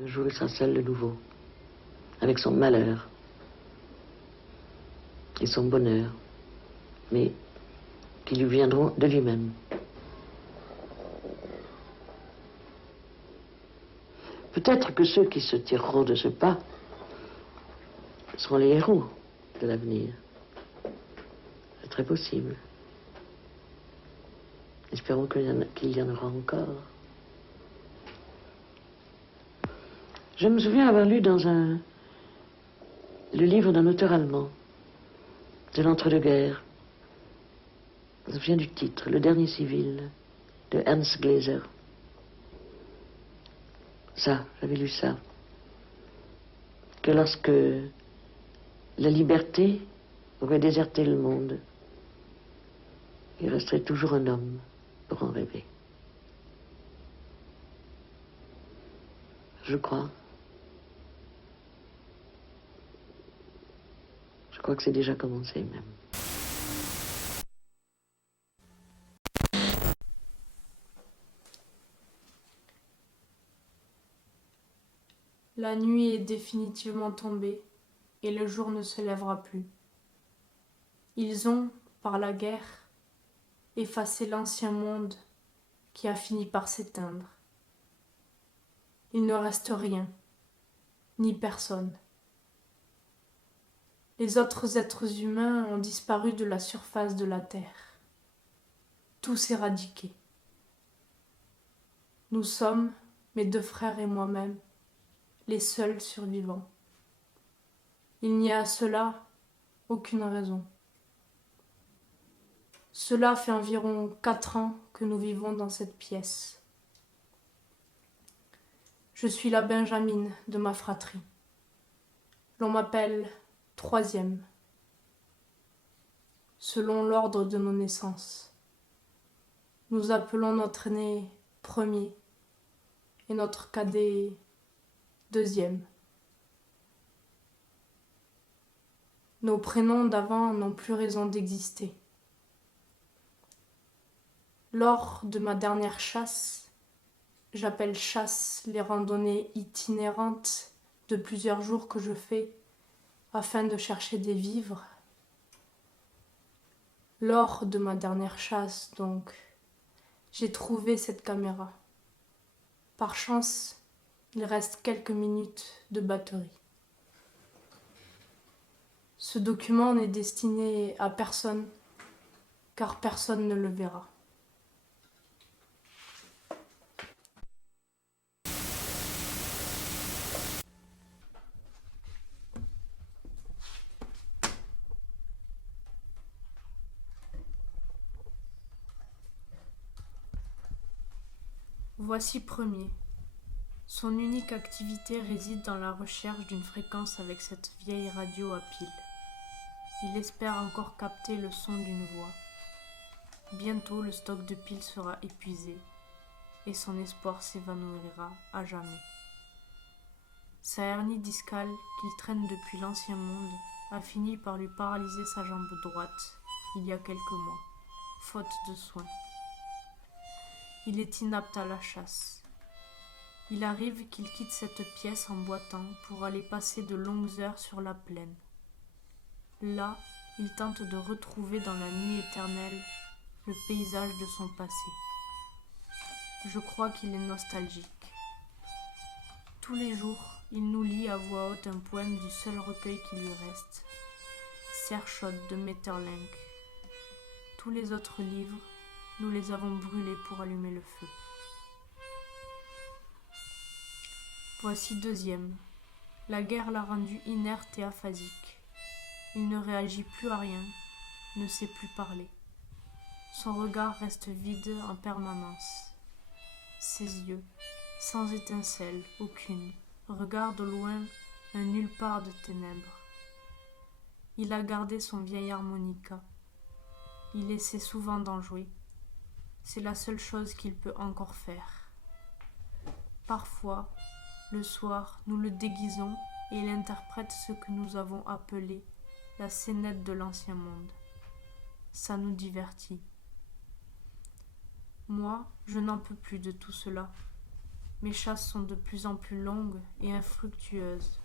Un jour, il sera seul de nouveau, avec son malheur et son bonheur, mais qui lui viendront de lui-même. Peut-être que ceux qui se tireront de ce pas seront les héros de l'avenir. C'est très possible. Espérons qu'il y en aura encore. Je me souviens avoir lu dans le livre d'un auteur allemand de l'entre-deux-guerres. Je me souviens du titre, Le Dernier Civil, de Ernst Gläser. Ça, j'avais lu ça. Que lorsque la liberté aurait déserté le monde, il resterait toujours un homme pour en rêver. Je crois. Je crois que c'est déjà commencé même. La nuit est définitivement tombée et le jour ne se lèvera plus. Ils ont, par la guerre, effacé l'ancien monde qui a fini par s'éteindre. Il ne reste rien, ni personne. Les autres êtres humains ont disparu de la surface de la terre. Tous éradiqués. Nous sommes, mes deux frères et moi-même, les seuls survivants. Il n'y a à cela aucune raison. Cela fait environ 4 ans que nous vivons dans cette pièce. Je suis la Benjamine de ma fratrie. L'on m'appelle troisième, selon l'ordre de nos naissances. Nous appelons notre aîné premier et notre cadet deuxième. Nos prénoms d'avant n'ont plus raison d'exister. Lors de ma dernière chasse, j'appelle chasse les randonnées itinérantes de plusieurs jours que je fais afin de chercher des vivres. Lors de ma dernière chasse, donc, j'ai trouvé cette caméra. Par chance, il reste quelques minutes de batterie. Ce document n'est destiné à personne, car personne ne le verra. Voici premier. Son unique activité réside dans la recherche d'une fréquence avec cette vieille radio à pile. Il espère encore capter le son d'une voix. Bientôt le stock de piles sera épuisé et son espoir s'évanouira à jamais. Sa hernie discale qu'il traîne depuis l'ancien monde a fini par lui paralyser sa jambe droite il y a quelques mois, faute de soins. Il est inapte à la chasse. Il arrive qu'il quitte cette pièce en boitant pour aller passer de longues heures sur la plaine. Là, il tente de retrouver dans la nuit éternelle le paysage de son passé. Je crois qu'il est nostalgique. Tous les jours, il nous lit à voix haute un poème du seul recueil qui lui reste, Serre chaude de Maeterlinck. Tous les autres livres, nous les avons brûlés pour allumer le feu. Voici deuxième. La guerre l'a rendu inerte et aphasique. Il ne réagit plus à rien, ne sait plus parler. Son regard reste vide en permanence. Ses yeux, sans étincelle aucune, regardent au loin un nulle part de ténèbres. Il a gardé son vieil harmonica. Il essaie souvent d'en jouer. C'est la seule chose qu'il peut encore faire. Parfois, le soir, nous le déguisons et il interprète ce que nous avons appelé la scénette de l'ancien monde. Ça nous divertit. Moi, je n'en peux plus de tout cela. Mes chasses sont de plus en plus longues et infructueuses.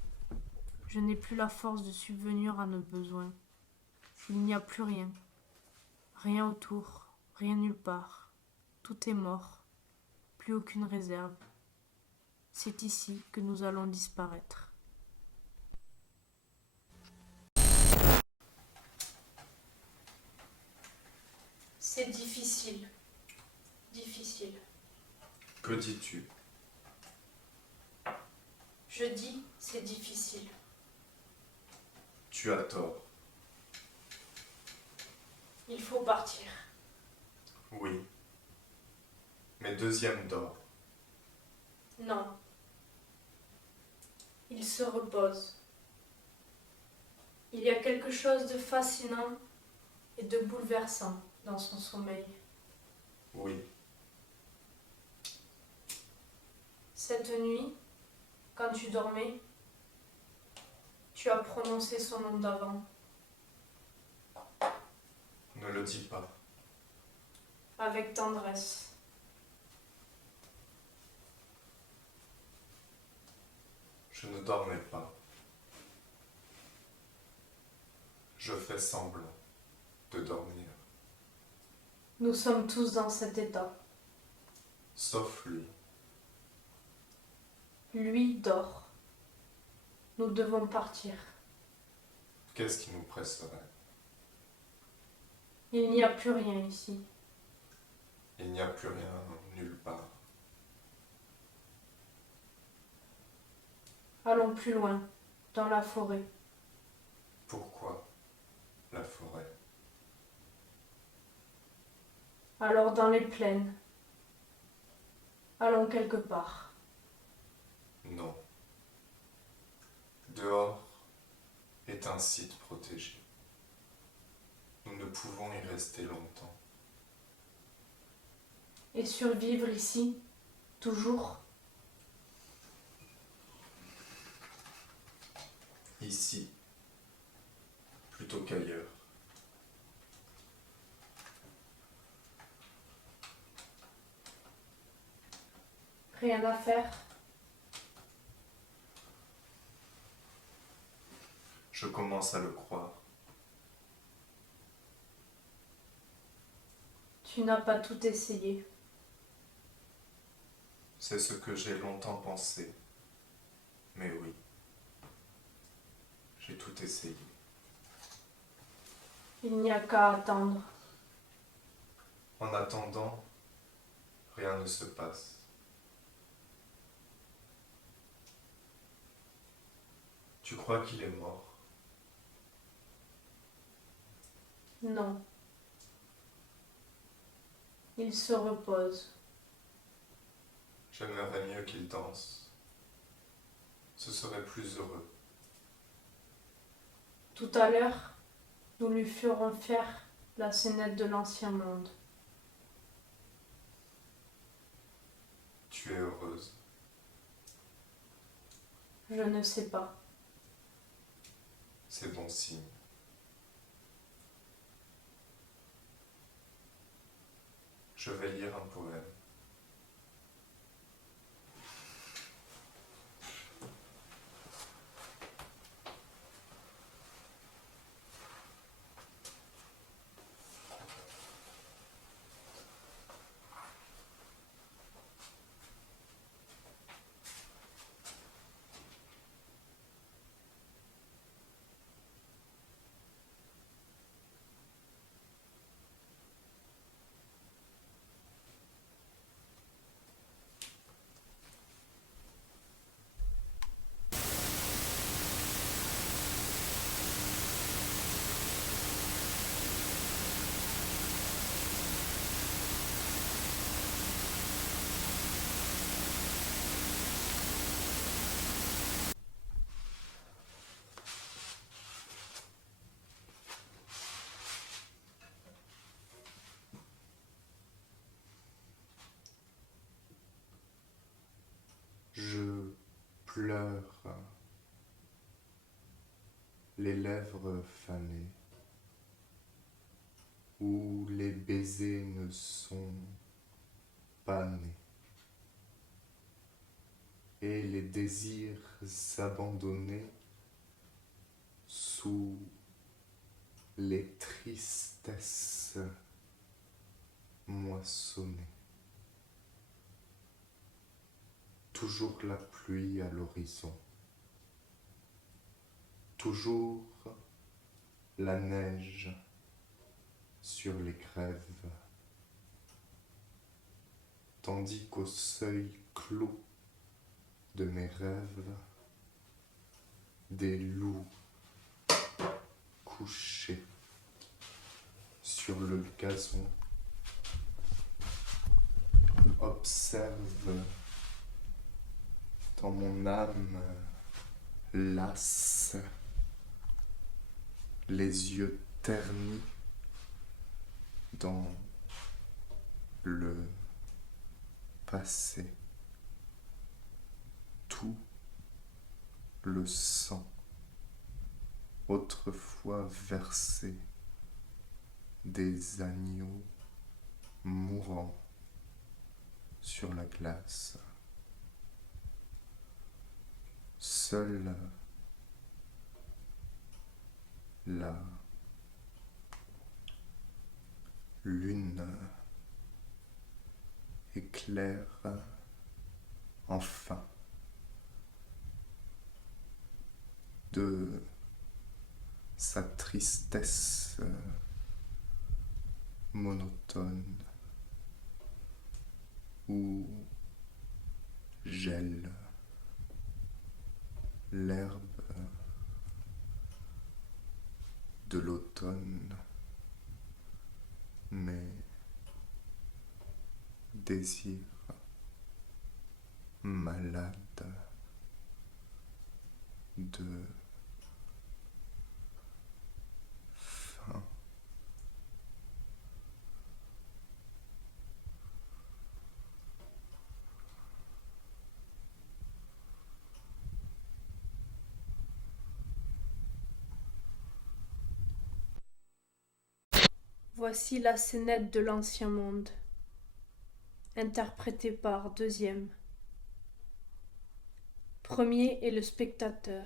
Je n'ai plus la force de subvenir à nos besoins. Il n'y a plus rien. Rien autour, rien nulle part. Tout est mort. Plus aucune réserve. C'est ici que nous allons disparaître. C'est difficile. Difficile. Que dis-tu? Je dis, c'est difficile. Tu as tort. Il faut partir. Oui. Mais deuxième dort. Non. Il se repose. Il y a quelque chose de fascinant et de bouleversant dans son sommeil. Oui. Cette nuit, quand tu dormais, tu as prononcé son nom d'avant. Ne le dis pas. Avec tendresse. Je ne dormais pas. Je fais semblant de dormir. Nous sommes tous dans cet état. Sauf lui. Lui dort. Nous devons partir. Qu'est-ce qui nous presserait? Il n'y a plus rien ici. Il n'y a plus rien nulle part. Allons plus loin, dans la forêt. Pourquoi la forêt? Alors dans les plaines. Allons quelque part. Non. Dehors est un site protégé. Nous ne pouvons y rester longtemps. Et survivre ici, toujours. Ici, plutôt qu'ailleurs. Rien à faire. Je commence à le croire. Tu n'as pas tout essayé. C'est ce que j'ai longtemps pensé. Mais oui, j'ai tout essayé. Il n'y a qu'à attendre. En attendant, rien ne se passe. Tu crois qu'il est mort? Non. Il se repose. J'aimerais mieux qu'il danse. Ce serait plus heureux. Tout à l'heure, nous lui ferons faire la scénette de l'ancien monde. Tu es heureuse. Je ne sais pas. C'est bon signe. Je vais lire un poème. Je pleure, les lèvres fanées, où les baisers ne sont pas nés. et les désirs abandonnés sous les tristesses moissonnées. Toujours la pluie à l'horizon, toujours la neige sur les grèves, tandis qu'au seuil clos de mes rêves, des loups couchés sur le gazon observent dans mon âme lasse les yeux ternis dans le passé, tout le sang autrefois versé des agneaux mourants sur la glace. Seule la lune éclaire enfin de sa tristesse monotone où gèle l'herbe de l'automne, mes désirs malades de faim. Voici la scénette de l'ancien monde, interprétée par deuxième. Premier est le spectateur.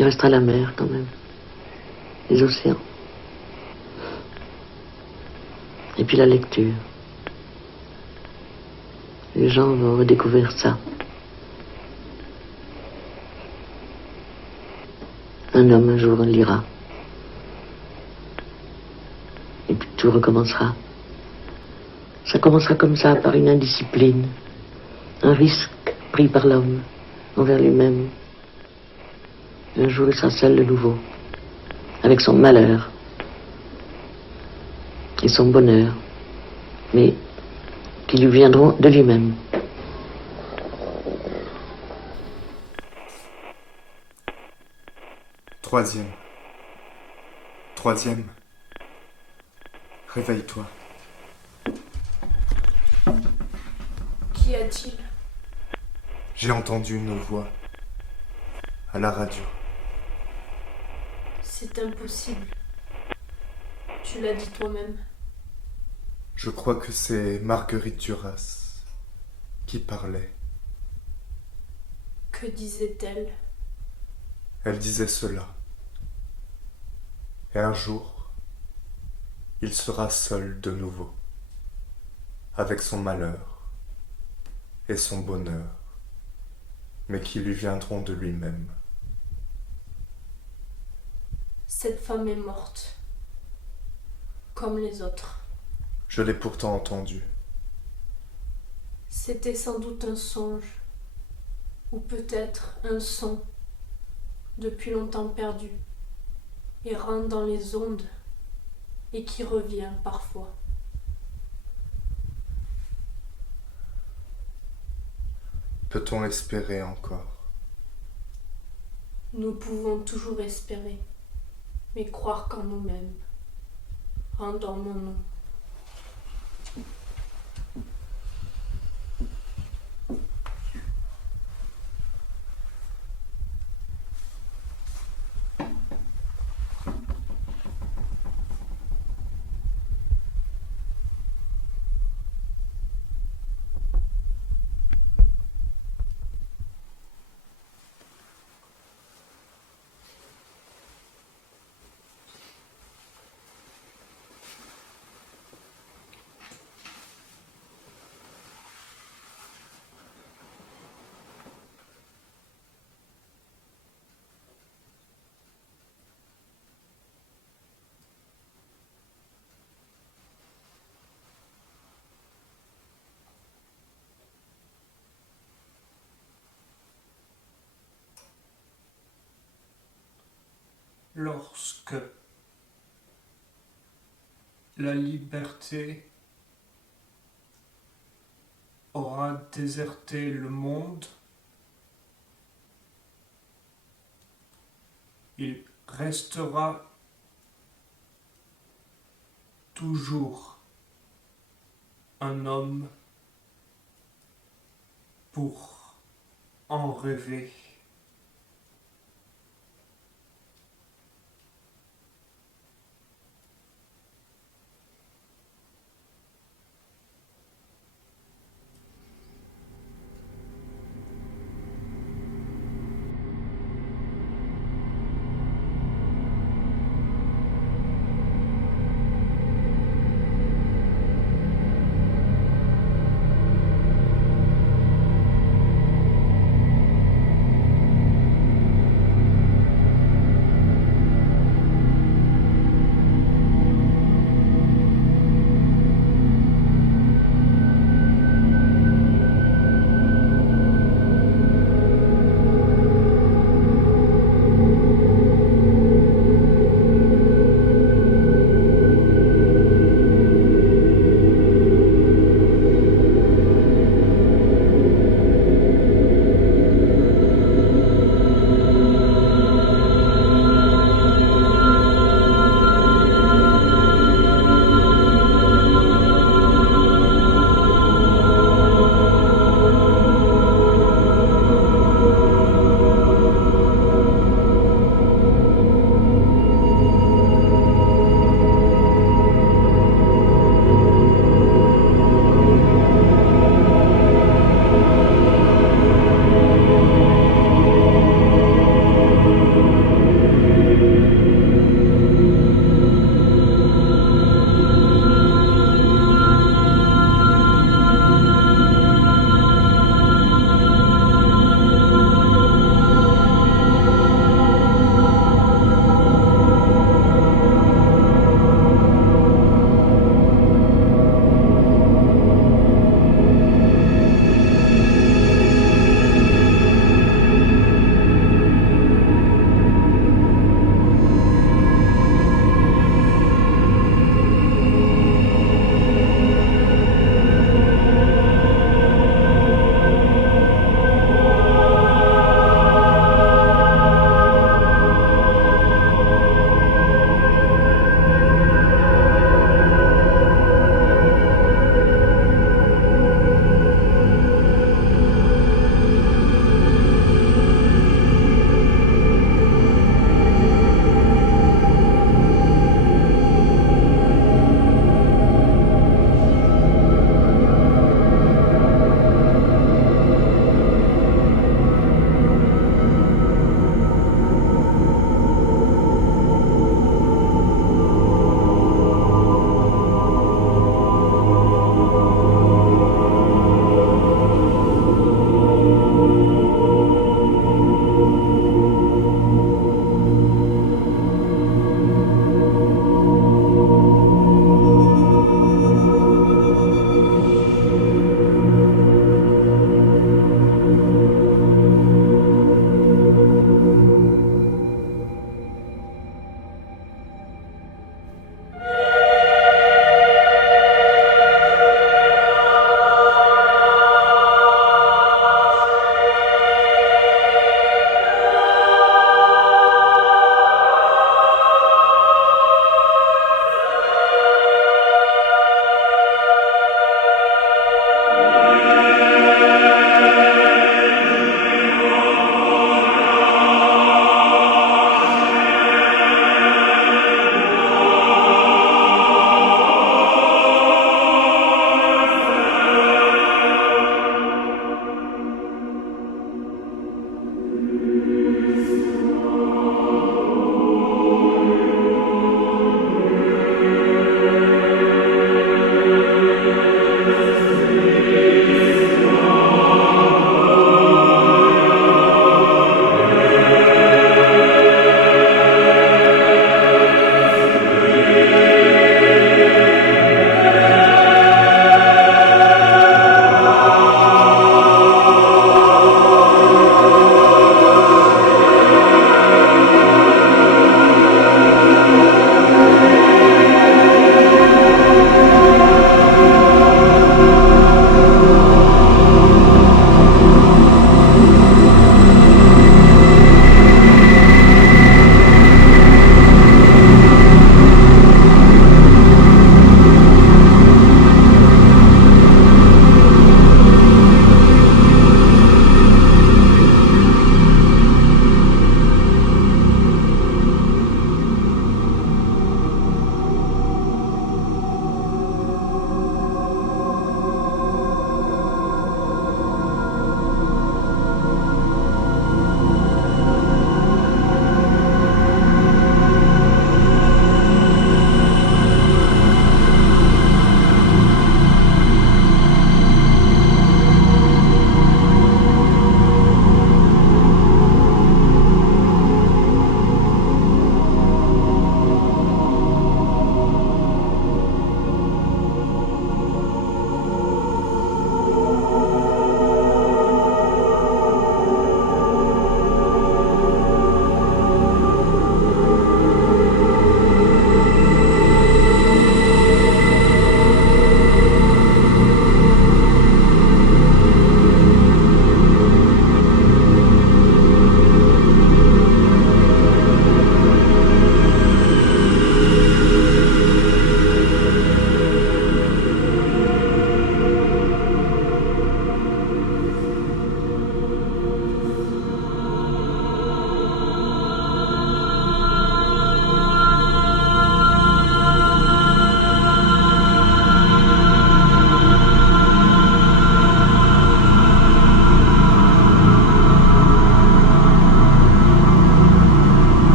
Il restera la mer quand même. Les océans. Et puis la lecture. Les gens vont redécouvrir ça. Un homme un jour lira. Et puis tout recommencera. Ça commencera comme ça, par une indiscipline, un risque pris par l'homme envers lui-même. Un jour, il sera seul de nouveau, avec son malheur et son bonheur, mais qui lui viendront de lui-même. Troisième. Réveille-toi. Qu'y a-t-il? J'ai entendu une voix à la radio. C'est impossible. Tu l'as dit toi-même. Je crois que c'est Marguerite Duras qui parlait. Que disait-elle? Elle disait cela. Et un jour, il sera seul de nouveau, avec son malheur et son bonheur, mais qui lui viendront de lui-même. Cette femme est morte, comme les autres. Je l'ai pourtant entendu. C'était sans doute un songe, ou peut-être un son, depuis longtemps perdu, errant dans les ondes, et qui revient parfois. Peut-on espérer encore? Nous pouvons toujours espérer, mais croire qu'en nous-mêmes. Rendons-nous. Lorsque la liberté aura déserté le monde, il restera toujours un homme pour en rêver.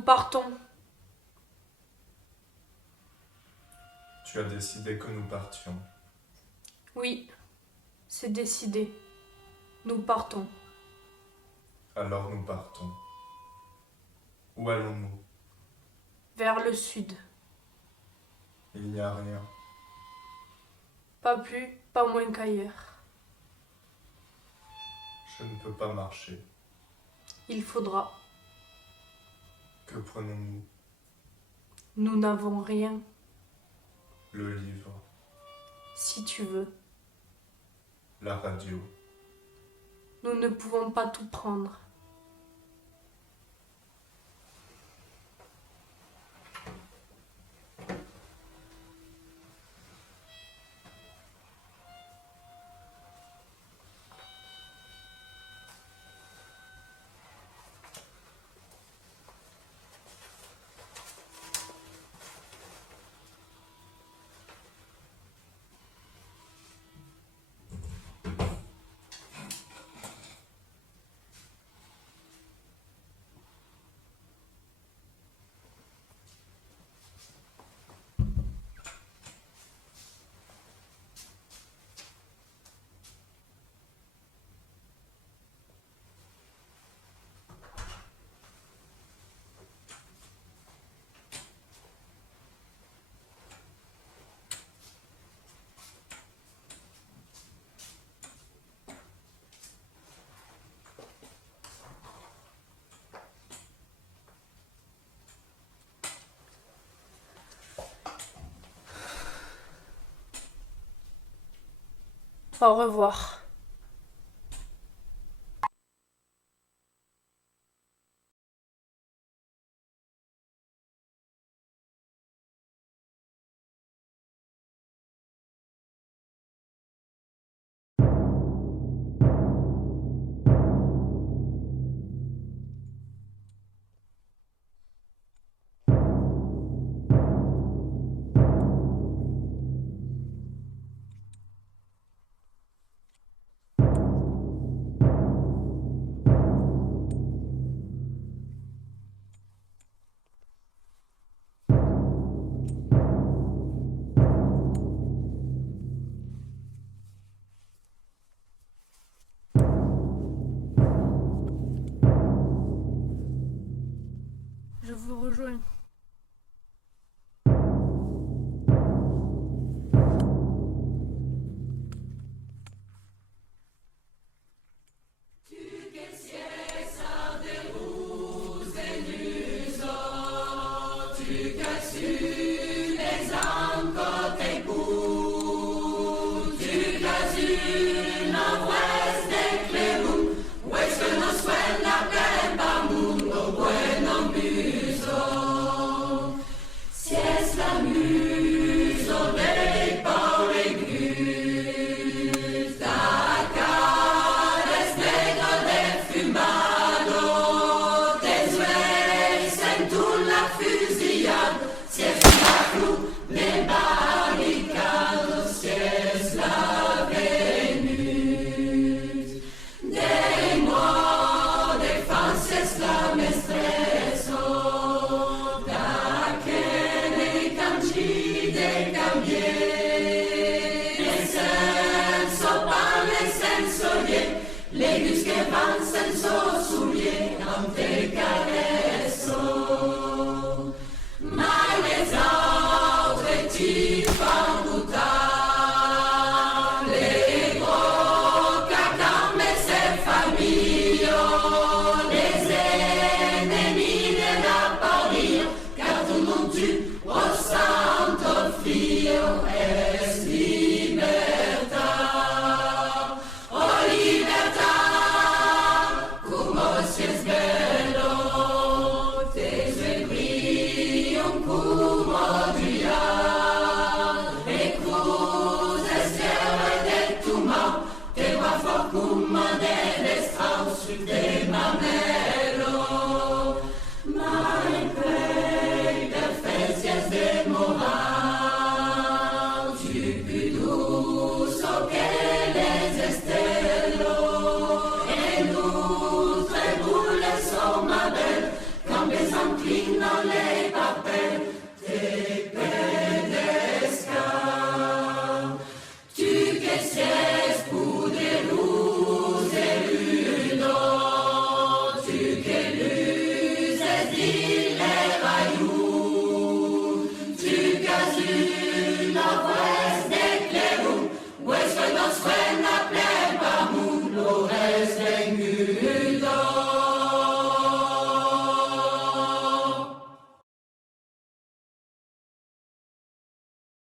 Nous partons. Tu as décidé que nous partions. Oui, c'est décidé. Nous partons. Alors nous partons. Où allons-nous? Vers le sud. Il n'y a rien. Pas plus, pas moins qu'ailleurs. Je ne peux pas marcher. Il faudra. Que prenons-nous? Nous n'avons rien, Le livre, si tu veux. la radio. Nous ne pouvons pas tout prendre. Au revoir. Je vous rejoins. Como si es bello. vie.